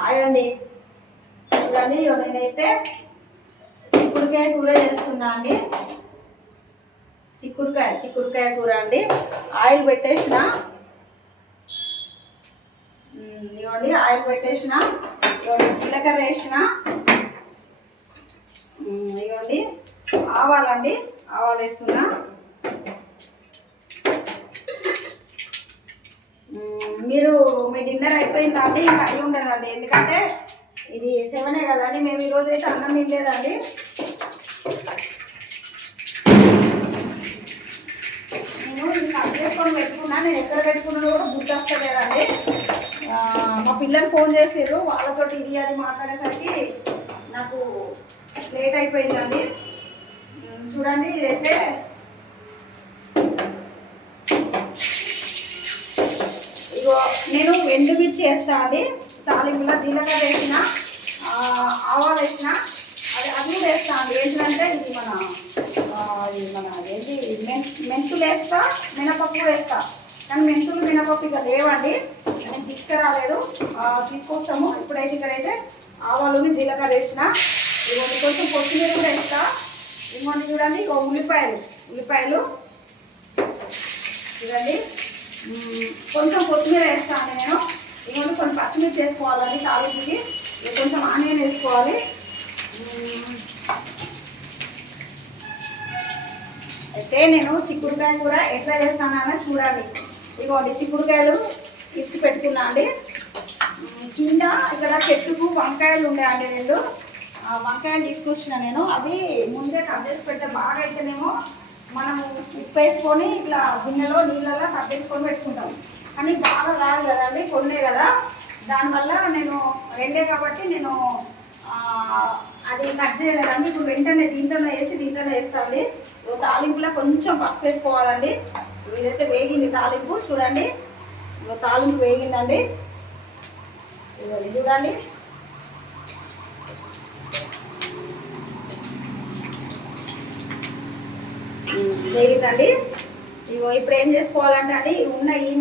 Hi అండి. చూడండి నేనైతే చిక్కుడుకాయ కూర చేస్తున్నా అండి. చిక్కుడుకాయ కూర అండి. ఆయిల్ పెట్టేసిన, ఇవ్వండి ఆయిల్ పెట్టేసిన, ఇవ్వండి జీలకర్ర వేసిన, ఇవ్వండి ఆవాలండి, ఆవాలు వేస్తున్నా. మీరు మీ డిన్నర్ అయిపోయిందా అండి? ఇంకా అయి ఉండదండి, ఎందుకంటే ఇది 7 కదండి. మేము ఈరోజు అయితే అన్నం తినలేదండి. నేను ఇది కట్ చేసుకొని పెట్టుకున్నా. నేను ఎక్కడ పెట్టుకున్నా కూడా గుర్తు వస్తలేదండి. మా పిల్లలు ఫోన్ చేసారు, వాళ్ళతో ఇది అది మాట్లాడేసరికి నాకు లేట్ అయిపోయిందండి. చూడండి ఇదైతే నేను ఎండుమిర్చి వేస్తా అండి. తాలింపులో జీలకర్ర వేసిన, ఆవాలు వేసిన, అది కూడా వేస్తా అండి. ఏంటంటే ఇది మన ఏంటి మెంతులు వేస్తా, మినపప్పు వేస్తా. కానీ మెంతులు మినపప్పు ఇక లేవండి, నేను తీసుకురాలేదు, తీసుకొస్తాము. ఇప్పుడైతే ఇక్కడైతే ఆవాలు జీలకర్ర వేసిన, ఇవన్నీ కొంచెం కొత్తిమీర కూడా వేస్తా. ఇవన్నీ చూడండి, ఉల్లిపాయలు చూడండి, కొంచెం కొత్తిమీర వేస్తాను నేను. ఇవన్నీ కొంచెం పచ్చిమిర్చి వేసుకోవాలండి తాలింపుకి, కొంచెం ఆనియన్ వేసుకోవాలి. అయితే నేను చిక్కుడుకాయ కూర ఎట్లా చేస్తానని చూడండి. ఇవ్వండి చిక్కుడుకాయలు ఇసి పెట్టుకున్నా అండి. కింద ఇక్కడ చెట్టుకు వంకాయలు ఉన్నాయండి, 2 వంకాయలు తీసుకొచ్చిన నేను. అవి ముందే కట్ చేసి పెడితే బాగా అయితేనేమో మనము ఉప్పు వేసుకొని ఇట్లా గిన్నెలో నీళ్ళలో కట్ చేసుకొని పెట్టుకుంటాం. కానీ బాగా కాదు కదండి, కొన్నే కదా, దానివల్ల నేను 2 కాబట్టి నేను అది కట్ చేయలేదండి. ఇప్పుడు వెంటనే దీంట్లోనే వేస్తాండి. తాలింపులో కొంచెం పసుపు వేసుకోవాలండి. ఇదైతే వేగింది తాలింపు, చూడండి తాలింపు వేగిందండి. చూడండి వేగిందండి. ఇగో ఇప్పుడు ఏం చేసుకోవాలంటే అండి, ఉన్న ఈ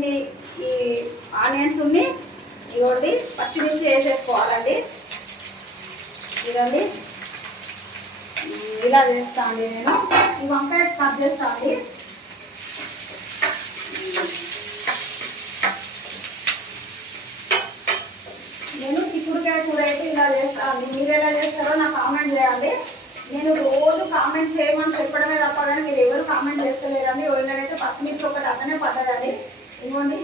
ఆనియన్స్ ఉన్ని ఇవ్వండి పచ్చిమిర్చి వేసేసుకోవాలండి. ఇదండి ఇలా చేస్తా అండి. నేను ఈ వంకాయ కట్ చేస్తా అండి. నేను చిక్కుడుకాయ కూర అయితే ఇలా చేస్తా అండి. మీరు ఎలా చేస్తారో నాకు కామెంట్ చేయండి. నేను రోజు కామెంట్ చేయమని చెప్పడమే తప్ప కానీ మీరు ఎవరు కామెంట్ చేస్తలేరండి. ఎవరినైతే పచ్చిమిర్చి ఒకటి అట్లనే పడ్డదండి. ఇవ్వండి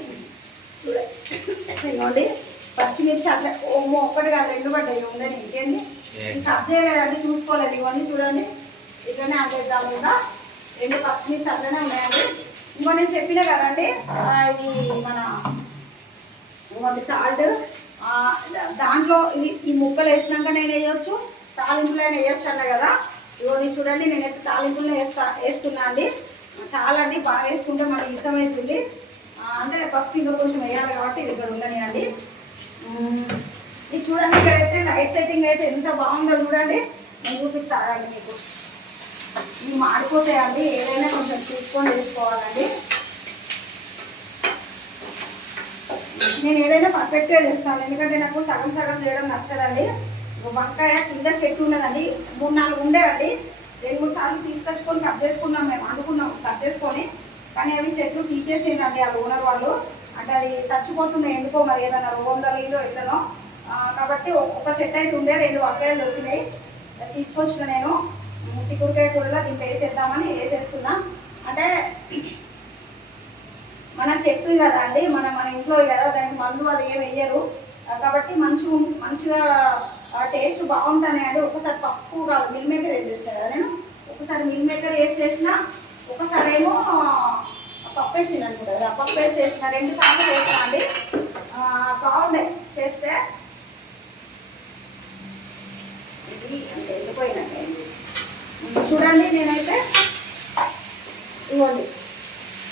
ఇవ్వండి పచ్చిమిర్చి అట్లా ఒక్కటి కాదు 2 పడ్డాయి. ఉందని ఇంకేంది కట్ చేయలేదండి, చూసుకోలేదు. ఇవన్నీ చూడండి ఇట్లనే అందేద్దాం. ఇంకా 2 పచ్చిమిర్చి అట్లనే ఉన్నాయండి. ఇంకో నేను చెప్పిన కదండి, ఇది మన సాల్ట్ దాంట్లో ఈ ముక్కలు వేసినాక నేను వేయచ్చు, తాలింపులో వేయచ్చు అన్న కదా. ఇవన్నీ చూడండి నేనైతే తాలింపులో వేస్తున్నా అండి. చాలా అండి, బాగా వేసుకుంటే మనకి ఇష్టమవుతుంది. అంటే ఫస్ట్ ఇంకా కొంచెం వేయాలి కాబట్టి ఇది ఇక్కడ ఉండనియండి. ఇది చూడండి, ఇక్కడైతే లైట్ సెట్టింగ్ అయితే ఎంత బాగుందో చూడండి. నేను చూపిస్తానండి మీకు. ఇవి మాడిపోతాయండి, ఏదైనా కొంచెం చూసుకొని వేసుకోవాలండి. నేను ఏదైనా పర్ఫెక్ట్గా చేస్తాను, ఎందుకంటే నాకు సగం చేయడం నచ్చదండి. వంకాయ కింద చెట్టు ఉన్నదండి, 3-4 ఉండేవండి. 2-3 సార్లు తీసుకొచ్చుకొని కట్ చేసుకున్నాం, మేము అనుకున్నాం కట్ చేసుకొని. కానీ అవి చెట్లు తీసేసేయండి ఆ ఓనర్ వాళ్ళు. అంటే అది చచ్చిపోతున్నాయి ఎందుకో, మరి ఏదైనా రోగంలో ఎట్లనో. కాబట్టి ఒక చెట్టు అయితే ఉండే, 2 వంకాయలు దొరికినాయి, తీసుకొచ్చిన నేను. చిక్కుడుకాయ కూరలో దీంట్లో వేసేద్దామని వేసేస్తున్నా. అంటే మన చెట్టు కదా అండి, మన ఇంట్లో కదా, దానికి మందు అది ఏమి వేయరు కాబట్టి మంచిగా టేస్ట్ బాగుంటాయండి. ఒకసారి పప్పు కాదు మిల్ మేకర్ వేసి చేసిన కదా నేను. ఒకసారి మిల్ మేకర్ వేసి చేసిన, ఒకసారి ఏమో పప్పు వేసింది అనుకుంటుంది. ఆ పప్పు వేసి చేసిన, 2 సార్లు చేసిన అండి. బాగుండే చేస్తే. ఇది అంటే వెళ్ళిపోయినట్టే చూడండి. నేనైతే ఇవ్వండి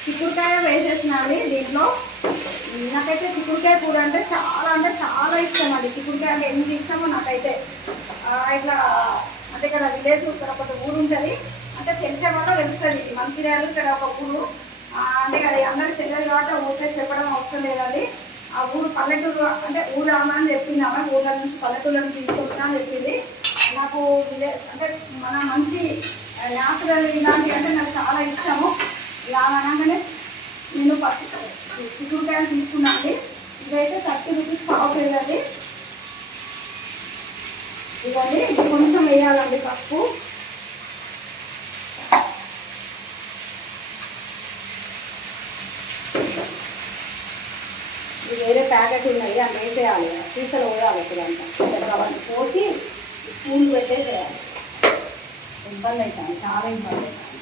చిక్కుడుకాయ వేసేసిన అండి దీంట్లో. నాకైతే చిక్కుడుకాయ కూర అంటే చాలా ఇష్టం అండి. చిక్కుడుకాయ అంటే ఎంత ఇష్టమో నాకైతే. ఇట్లా అంటే ఇక్కడ విలేజ్ ఇక్కడ ఒక ఊరు ఉంటుంది, అంటే తెలిసే వల్ల తెలుస్తుంది. మంచిర్యాల ఇక్కడ ఒక ఊరు, అంటే కదా అందరికి తెలియదు కాబట్టి ఊరికే చెప్పడం అవసరం లేదండి. ఆ ఊరు పల్లెటూరు అంటే ఊరు అమ్మ అని చెప్పింది. అమ్మ ఊళ్ళ నుంచి పల్లెటూరులను తీసుకొచ్చినా అని చెప్పింది. నాకు అంటే మన మంచి న్యాచురల్ ఇలాంటివి అంటే నాకు చాలా ఇష్టము. ఇలా అనగానే నేను చిక్కుడుకాయలు తీసుకున్నాను. ఇదైతే 30 రూపీస్ పావు కేజీ. ఇవన్నీ కొంచెం వేయాలండి పప్పు. ఇది వేరే ప్యాకెట్ ఉన్నాయి, అన్నీ వేసేయాలి. సీసలు పోయాలి ఇప్పుడంతా అవన్నీ పోసి స్పూన్ పెట్టేసేయాలి. ఇబ్బంది అవుతాను, చాలా ఇబ్బంది అవుతాను.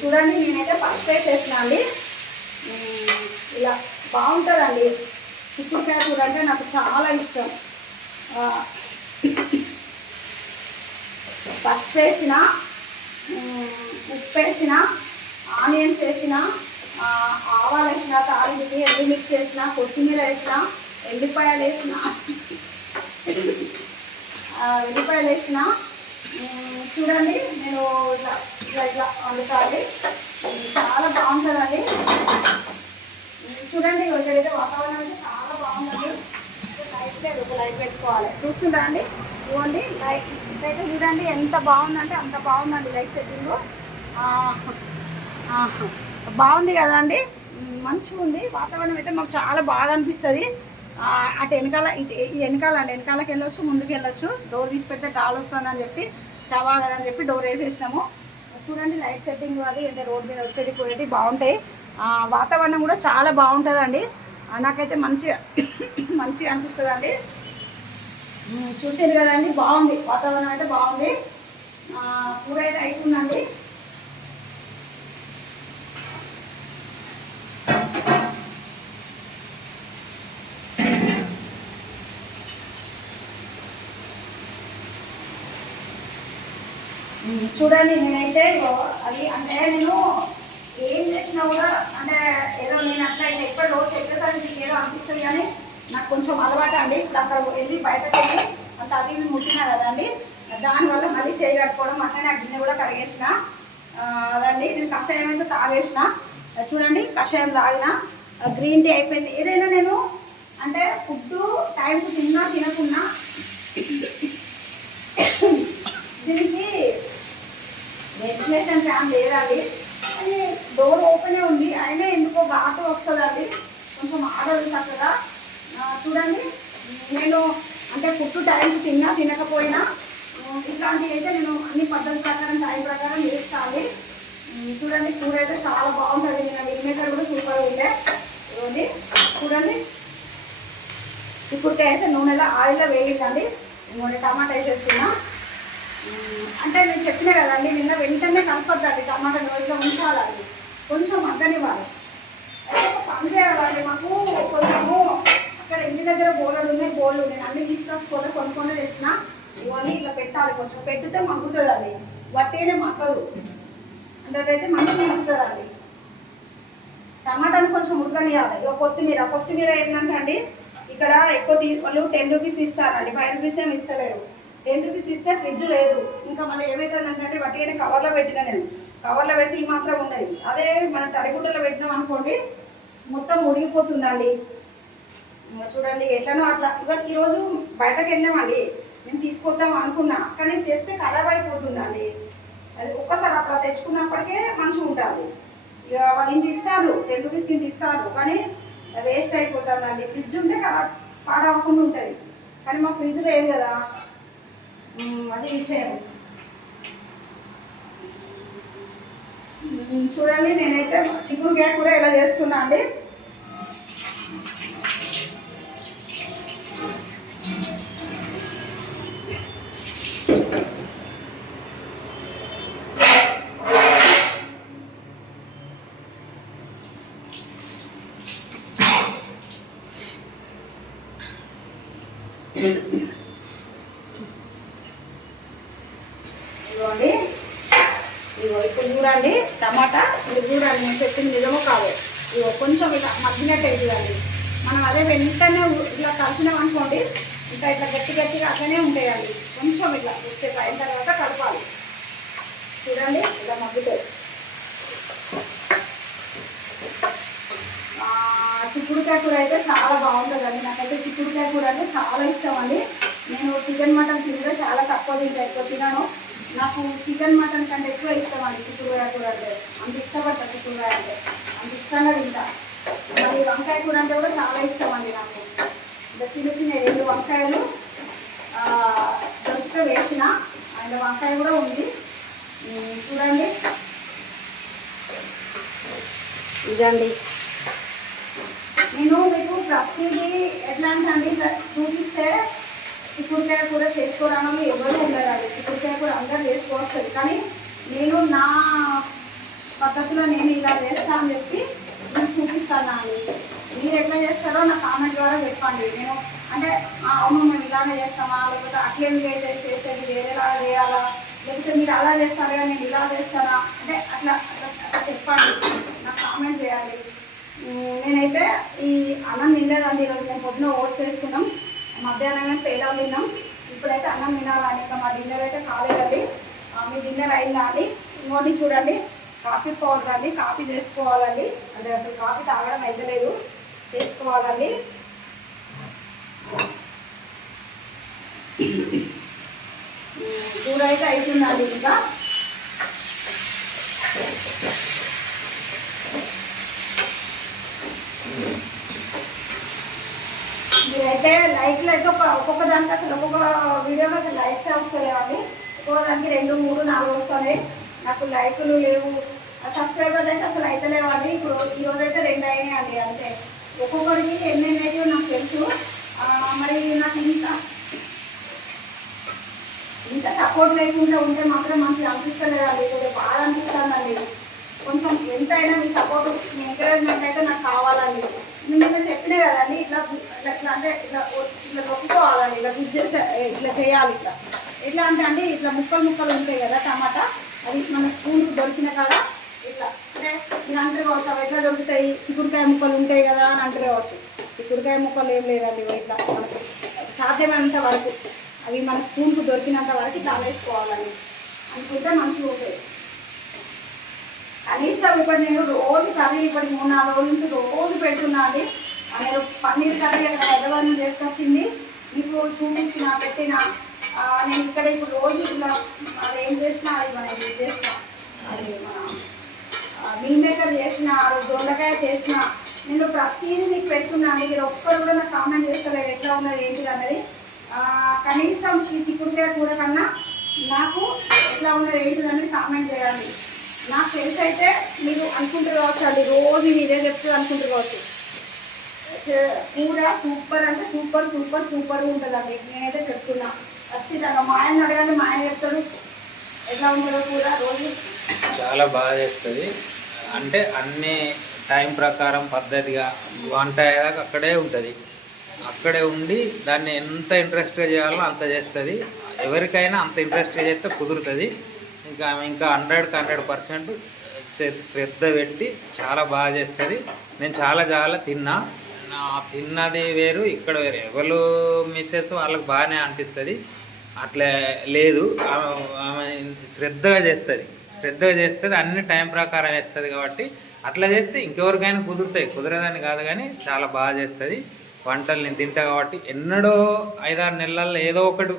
చూడండి నేనైతే పసుపు వేసేసిన అండి. ఇలా బాగుంటుందండి చిక్కుడుకాయ కూర అంటే నాకు చాలా ఇష్టం. పసుపు వేసిన, ఉప్పు వేసిన, ఆనియన్స్ వేసిన, ఆవాలు వేసిన, తాలింపుకి ఎండు మిక్స్ వేసిన, కొత్తిమీర వేసిన, ఎల్లిపాయలు వేసిన, చూడండి నేను ఇట్లా ఇట్లా ఇట్లా వండుతాను. చాలా బాగుంటుందండి. చూడండి ఇక్కడైతే వాతావరణం అయితే చాలా బాగుందండి. లైట్ లేదు, ఒక లైట్ పెట్టుకోవాలి. చూస్తుందా అండి? ఇవ్వండి లైట్ అయితే చూడండి ఎంత బాగుందంటే అంత బాగుందండి. లైట్ సెట్టింగ్ బాగుంది కదా అండి, మంచిగా ఉంది. వాతావరణం అయితే మాకు చాలా బాగా అనిపిస్తుంది. అటు వెనకాల వెనకాల అండి, వెనకాలకి వెళ్ళొచ్చు, ముందుకు వెళ్ళొచ్చు. డోర్ తీసి పెడితే గాలి వస్తుందని చెప్పి స్టవ్ ఆగదని చెప్పి డోర్ వేసేసినాము. చూడండి లైట్ సెట్టింగ్ అది అంటే రోడ్ మీద వచ్చేది పోయేది బాగుంటాయి. వాతావరణం కూడా చాలా బాగుంటుందండి. నాకైతే మంచిగా అనిపిస్తుందండి. చూసేది కదండి, బాగుంది వాతావరణం అయితే బాగుంది. కూర అయితే అవుతుందండి. చూడండి నేనైతే అది అంటే నేను ఏం చేసినా కూడా అంటే ఏదో నేను అట్లా అయితే ఎక్కడ రోజు చెప్పేసరికి ఏదో అనిపిస్తుంది. కానీ నాకు కొంచెం అలవాటు అండి. ఇప్పుడు అక్కడ వెళ్ళి బయటకు వెళ్ళి అంత అది ముట్టినా కదండి, దానివల్ల మళ్ళీ చేయి కట్టుకోవడం అంటే నాకు గిన్నె కూడా కడిగేసిన అదండి. నేను కషాయం అయితే తాగేసిన. చూడండి కషాయం తాగిన, గ్రీన్ టీ అయిపోయింది. ఏదైనా నేను అంటే ఫుడ్ టైంకి తిన్నా తినకున్నా దీనికి వెంటిలేషన్ ఫ్యాన్ లేదండి. అది డోర్ ఓపెనే ఉంది, అయినా ఎందుకో ఘాటు వస్తుందండి, కొంచెం ఆడదు చక్కగా. చూడండి నేను అంటే ఫుడ్ టైంకి తిన్నా తినకపోయినా ఇట్లాంటివి అయితే నేను అన్ని పద్ధతి ప్రకారం టైం ప్రకారం వేస్తాను. చూడండి కూర అయితే చాలా బాగుంటుంది. నేను మిల్మేకర్ కూడా సూపర్ ఉండే. చూడండి చిక్కుడుకాయ అయితే నూనెలో ఆయిల్లో వేయిందండి. నేను టమాటా వేసేస్తున్నా. అంటే నేను చెప్పినా కదండి నిన్న, వెంటనే కలపద్దండి టమాటా నూనెలో ఉంచాలండి, కొంచెం మగ్గనివ్వాలి. అయితే ఒక పని చేయాలండి, మాకు కొంచెము అక్కడ ఇంటి దగ్గర బోర్లు నేను అన్ని తీసుకొచ్చుకోవాలి, కొనుక్కొని తెచ్చిన. ఇవన్నీ ఇట్లా పెట్టాలి, కొంచెం పెట్టితే మగ్గుతుందండి. వట్టేనే మగ్గదు అంటే అదైతే మంచిగా మగ్గుతుందండి. టమాటాని కొంచెం ఉడకనియాలి. ఇక కొత్తిమీర ఏంటంటే అండి ఇక్కడ ఎక్కువ వాళ్ళు 10 రూపీస్ ఇస్తారండి, 5 రూపీస్ ఏమి ఇస్తలేరు. 10 రూపీస్ ఇస్తే ఫ్రిడ్జ్ లేదు. ఇంకా మళ్ళీ ఏమవుతుందంటే వట్టిగానే కవర్లో పెట్టినా, నేను కవర్లో పెడితే ఈ మాత్రం ఉండదు. అదే మనం తడిగుడ్డలో పెట్టినాం అనుకోండి మొత్తం ఉడిగిపోతుందండి. చూడండి ఎట్లనో అట్లా. ఇవాళ ఈరోజు బయటకు వెళ్ళామండి, నేను తీసుకొద్దాం అనుకున్నా, కానీ తెస్తే ఖరాబ్ అయిపోతుందండి. అది ఒక్కసారి అట్లా తెచ్చుకున్నప్పటికే మంచిగా ఉంటుంది. ఇక వాళ్ళు ఇంత ఇస్తారు, 10 రూపీస్కి ఇంత ఇస్తారు, కానీ వేస్ట్ అయిపోతుందండి. ఫ్రిడ్జ్ ఉంటే పాడవకుండా ఉంటుంది, కానీ మా ఫ్రిడ్జ్ లేదు కదా, అది విషయం. చూడండి నేనైతే చిక్కుడుకాయ కూర ఇలా చేస్తున్నా అండి. ఇదిగోండి, ఇప్పుడు చూడండి టమాటా, ఇది చూడండి నేను చెప్పింది నిజమో కాదు. ఇగో కొంచెం ఇట్లా మగ్గినట్టు చూడండి. మనం అదే వెంటనే ఇట్లా కలిసినాం అనుకోండి, ఇంకా ఇట్లా గట్టిగా అట్లనే ఉంటాయండి. కొంచెం ఇట్లా వచ్చేది అయిన తర్వాత కలపాలి. చూడండి ఇలా మగ్గుతాయి. చిక్కుడుకాయ కూర అయితే చాలా బాగుంటుందండి. నాకైతే చిక్కుడుకాయ కూర అంటే చాలా ఇష్టం అండి. నేను చికెన్ మటన్ తినగా చాలా తక్కువ తింటా, ఎక్కువ తినను. నాకు చికెన్ మటన్ కంటే ఎక్కువ ఇష్టం అండి చిక్కుడుకాయ కూర అంటే. అంత ఇష్టపడతా చిక్కుడుకాయ అంటే, అంత ఇష్టంగా తింటా. మరి వంకాయ కూర అంటే కూడా చాలా ఇష్టం అండి నాకు. ఇంకా చిన్న చిన్న 2 వంకాయలు దొరికితే వేసిన, అండ్ వంకాయ కూడా ఉంది చూడండి. ఇదండి నేను మీకు ప్రతిదీ ఎట్లా అంటే ఇట్లా చూపిస్తే చిక్కుడుకాయ కూర చేసుకోవడానికి ఎవరు ఉండరండి. చిక్కుడుకాయ కూర అందరూ చేసుకోవచ్చు, కానీ నేను నా పద్ధతిలో నేను ఇలా చేస్తా అని చెప్పి నేను చూపిస్తాను అండి. మీరు ఎట్లా చేస్తారో నా కామెంట్ ద్వారా చెప్పండి. నేను అంటే అవును మేము ఇలానే చేస్తామా, లేకపోతే అట్లేం చేసేది వేరేలాగా చేయాలా, లేకపోతే మీరు అలా చేస్తారు కానీ నేను ఇలా చేస్తానా అంటే అట్లా అట్లా చెప్పండి, నాకు కామెంట్ చేయాలి. నేనైతే ఈ అన్నం తినలేదండి ఈరోజు. మేము పొద్దున ఓట్స్ వేసుకున్నాం, మధ్యాహ్నం పేలాలు తిన్నాం. ఇప్పుడైతే అన్నం తినాలని, ఇంకా మా డిన్నర్ అయితే కాలేదండి. మీ డిన్నర్ అయిందా అండి? ఇంకోటి చూడండి, కాఫీ పౌడర్ అండి, కాఫీ చేసుకోవాలండి. అంటే అసలు కాఫీ తాగడం అయితే లేదు, చేసుకోవాలండి. కూర అయితే అవుతుందండి. ఇంకా మీరైతే లైక్లు అయితే ఒక్కొక్క దానికి అసలు ఒక్కొక్క వీడియోకి అసలు లైక్స్ వస్తలేవండి. ఒక్కొక్క దానికి 2, 3, 4 వస్తున్నాయి. నాకు లైకులు లేవు, సబ్స్క్రైబర్లు అయితే అసలు అయితే లేవండి. ఇప్పుడు ఈరోజు అయితే 2 అయినాయి అండి అంతే. ఒక్కొక్కరికి ఎన్ని అయితే నాకు తెలుసు. మరి నాకు ఇంత సపోర్ట్ లేకుండా ఉంటే మాత్రం మంచిగా అనిపిస్తలేదండి. ఇప్పుడు బాగా అనిపిస్తుందండి. కొంచెం ఎంతైనా మీ సపోర్ట్, మీ ఎంకరేజ్మెంట్ అయితే నాకు కావాలండి. నేను చెప్పినా కదండి, ఇట్లా ఇట్లా అంటే ఇట్లా ఇట్లా నొక్కుకోవాలండి, ఇలా గుజ్జేసే ఇట్లా చేయాలి. ఇట్లా అంటే ఇట్లా ముక్కలు ఉంటాయి కదా టమాటా, అది మన స్కూల్కి దొరికిన కాడ ఇట్లా అంటే మీరు అంటారు కావచ్చు అవి ఎట్లా దొరుకుతాయి, చిక్కుడుకాయ ముక్కలు ఉంటాయి కదా అని అంటారు కావచ్చు. చిక్కుడుకాయ ముక్కలు ఏం లేదండి, ఇట్లా మనకి సాధ్యమైనంత వరకు అవి మన స్పూన్కు దొరికినంత వరకు ఇట్లా వేసుకోవాలండి, అనుకుంటే మంచిగా ఉంటాయి. కనీసం ఇప్పుడు నేను రోజు కర్రీ ఇప్పటికి 3-4 రోజుల నుంచి రోజు పెడుతున్నా అండి. నేను పన్నీర్ కర్రీ అక్కడ హైదరాబాద్ నుంచి చేసుకొచ్చింది, మీకు చూపించిన పెట్టిన. నేను ఇక్కడ ఇప్పుడు రోజు ఇలా ఏం చేసినా అది మనం చేసిన, అది మన మిల్ మేకర్ చేసిన, దొండకాయ చేసిన, నేను ప్రతిదీ మీకు పెడుతున్నాను. మీరు ఒక్కరు కూడా నాకు కామెంట్ చేస్తలేదు ఎట్లా ఉన్నది ఏంటిది అన్నది. కనీసం ఈ చిక్కుడుకాయ కూర కన్నా నాకు ఎట్లా ఉన్నది ఏంటిది అనేది కామెంట్ చేయాలి. నాకు తెలిసి అయితే మీరు అనుకుంటారు కావచ్చు అండి, రోజు ఇదే చెప్తుంది అనుకుంటారు కావచ్చు. కూర సూపర్ అంటే సూపర్ సూపర్ సూపర్గా ఉంటుందండి. నేనైతే చెప్తున్నా ఖచ్చితంగా. మా ఆయన అడగాలి, మా ఆయన చెప్తాడు ఎట్లా ఉంటుందో కూర. రోజు చాలా బాగా చేస్తుంది, అంటే అన్ని టైం ప్రకారం పద్ధతిగా వంట అయ్యేదాకా అక్కడే ఉంటుంది. అక్కడే ఉండి దాన్ని ఎంత ఇంట్రెస్ట్గా చేయాలో అంత చేస్తుంది. ఎవరికైనా అంత ఇంట్రెస్ట్గా చేస్తే కుదురుతుంది. ఇంకా 100కి 100% శ్రద్ధ పెట్టి చాలా బాగా చేస్తుంది. నేను చాలా తిన్నా, తిన్నది వేరు ఇక్కడ వేరు. ఎవరు మిస్సెస్ వాళ్ళకి బాగానే అనిపిస్తుంది, అట్లా లేదు. ఆమె శ్రద్ధగా చేస్తుంది, అన్ని టైం ప్రకారం వేస్తుంది. కాబట్టి అట్లా చేస్తే ఇంకెవరికైనా కుదురుతాయి, కుదరదని కాదు కానీ చాలా బాగా చేస్తుంది వంటలు. నేను తింటా కాబట్టి ఎన్నడో 5-6 నెలల్లో ఏదో ఒకటి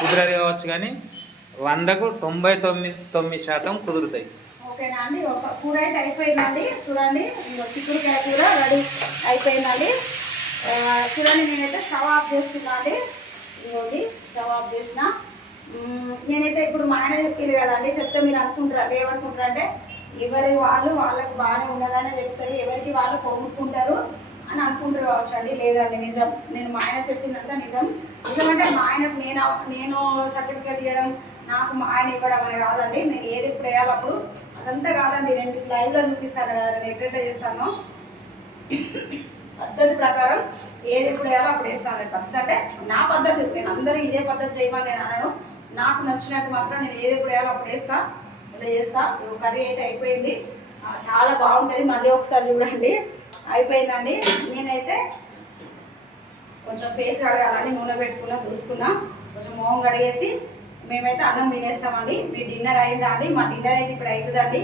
కుదరదు కావచ్చు, కానీ 100కు 99% కుదురుతాయి. ఓకేనా అండి. ఒక కూర అయితే అయిపోయిందండి. చూడండి, చిక్కుడుకాయ కూర రెడీ అయిపోయిందండి. చూడండి, నేనైతే స్టవ్ ఆఫ్ చేస్తున్నా అండి. ఇవ్వండి, స్టవ్ ఆఫ్ చేసిన. నేనైతే ఇప్పుడు మా ఆయన చెప్పారు కదండి, చెప్తే మీరు అనుకుంటారు ఏమనుకుంటారు అంటే వాళ్ళకి బాగానే ఉన్నదనే చెప్తారు, ఎవరికి వాళ్ళు పొగుడుకుంటారు అని అనుకుంటారు కావచ్చు అండి. లేదండి, నిజం. నేను మా ఆయన చెప్పిందంతా నిజం. అంటే మా ఆయనకు నేను సర్టిఫికేట్ ఇవ్వడం, నాకు మా ఆయన ఇవ్వడం అని కాదండి. నేను ఏది ఇప్పుడు వేయాలి అప్పుడు అదంతా కాదండి. నేను మీకు లైవ్లో చూపిస్తాను కదా, నేను ఎట్లా చేస్తాను పద్ధతి ప్రకారం ఏది ఎప్పుడు వేయాలో అప్పుడు వేస్తాను. పద్ధతి అంటే నా పద్ధతి, నేను అందరూ ఇదే పద్ధతి చేయమని నేను అనను. నాకు నచ్చినట్టు మాత్రం నేను ఏది ఎప్పుడు వేయాలో అప్పుడు వేస్తా, ఇలా చేస్తా. కర్రీ అయితే అయిపోయింది, చాలా బాగుంటుంది. మళ్ళీ ఒకసారి చూడండి, అయిపోయిందండి. నేనైతే కొంచెం ఫేస్ కడగాలని నూనె పెట్టుకున్నా, చూసుకున్నా, కొంచెం మొహం కడిగేసి మేమైతే అన్నం తినేస్తామండి. మీ డిన్నర్ అయిందా అండి? మా డిన్నర్ అయితే ఇప్పుడు అవుతుందండి.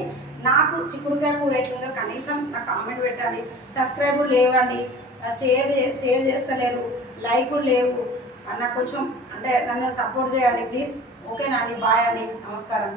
నాకు చిక్కుడుకాయ కూర ఎట్లుందో కనీసం నాకు కామెంట్ పెట్టండి. సబ్స్క్రైబులు లేవండి, షేర్ చేస్తలేరు, లైకులు లేవు. నాకు కొంచెం అంటే నన్ను సపోర్ట్ చేయండి ప్లీజ్. ఓకేనా అండి, బాయ్ అండి, నమస్కారం.